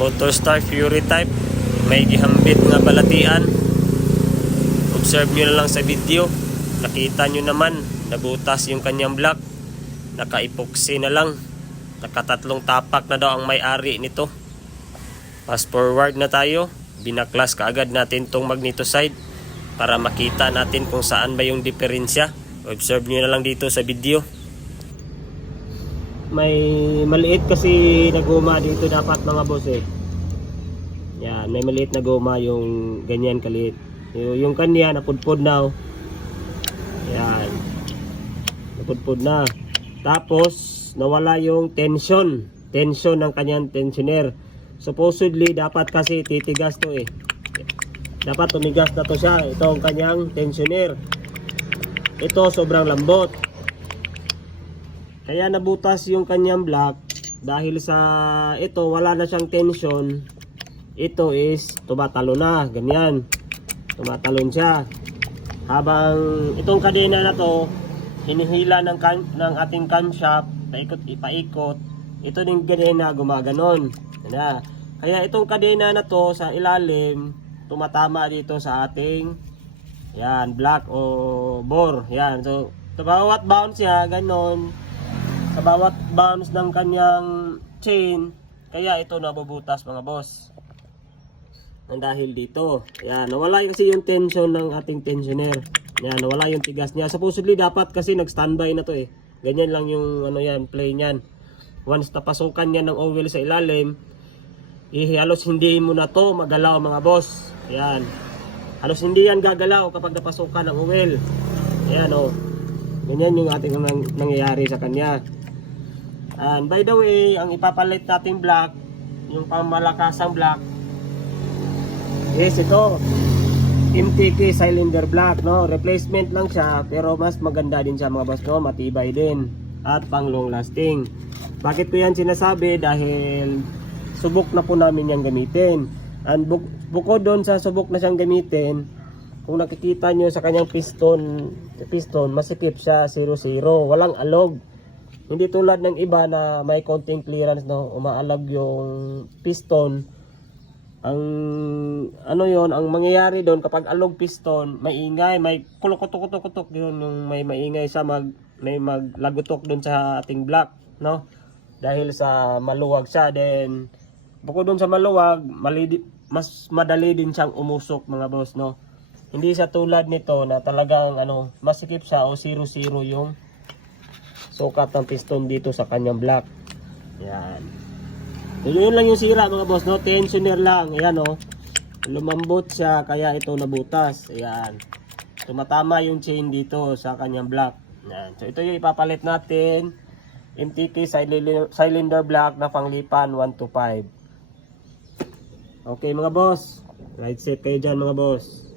Motorstar Fury type. May gihambit nga balatian. Observe nyo na lang sa video. Nakita nyo naman, nabutas yung kanyang block. Naka-epoxy na lang. Nakatatlong tapak na daw ang may-ari nito. Fast forward na tayo. Binaklas kaagad natin tong magnetoside para makita natin kung saan ba yung diferensya. Observe nyo na lang dito sa video. May maliit kasi na goma dito dapat mga boss eh. Yan, may maliit na goma yung ganyan kaliit. Yung, yung kanya napudpud na. oh. Yan. Napudpud na. Tapos nawala yung tension. Tension ng kanyang tensioner. Supposedly dapat kasi titigas to eh. Dapat tumigas na to siya. Ito ang kanyang tensioner. Ito sobrang lambot. Kaya nabutas yung kanyang block dahil sa ito wala na siyang tension. Ito is tumatalo na, ganyan. Tumatalon siya. Habang itong kadena na to hinihila ng kan, ng ating camshaft, paikot ipaikot. Ito din kadena gumaganon. Na. Kaya itong kadena na to sa ilalim tumatama dito sa ating yan, black o bore. Yan. So, sa bawat bounce niya, ganon. Sa bawat bounce ng kanyang chain, kaya ito nabubutas mga boss. Nang dahil dito. Yan, nawala kasi yung tension ng ating tensioner. Yan, nawala yung tigas niya. Supposedly dapat kasi nag-standby na to eh. Ganyan lang yung ano yan, play niyan. Once napasukan niya ng oil sa ilalim, ihalos hindi mo na to magalaw mga boss. Yan. Halos hindi yan gagalaw kapag napasukan ng oil. Ayan o. Ganyan yung ating nang, nangyayari sa kanya. And by the way, ang ipapalit nating block, yung pamalakasang block, is ito. MTK cylinder block, no? Replacement lang siya, pero mas maganda din siya mga boss, no? Matibay din. At pang long lasting. Bakit ko yan sinasabi? Dahil subok na po namin yan gamitin. And buk bukod doon sa subok na siyang gamitin, kung nakikita nyo sa kanyang piston, piston, masikip siya 0-0, walang alog. Hindi tulad ng iba na may konting clearance na umaalag yung piston. Ang ano yon ang mangyayari doon kapag alog piston, maingay, may kulukutok-kutok yun, yung may maingay siya mag may maglagutok doon sa ating block, no? Dahil sa maluwag siya, then bukod doon sa maluwag, mali, mas madali din siyang umusok mga boss, no? Hindi sa tulad nito na talagang ano, masikip siya o 0-0 yung sukat ng piston dito sa kanyang block. Yan. So, yun lang yung sira mga boss, no? Tensioner lang. Ayan, no? Lumambot siya, kaya ito nabutas. Ayan. Tumatama yung chain dito sa kanyang block. Ayan. So, ito yung ipapalit natin. MTK cylinder, block na panglipan 1 to 5. Okay mga boss. Right set kayo dyan mga boss.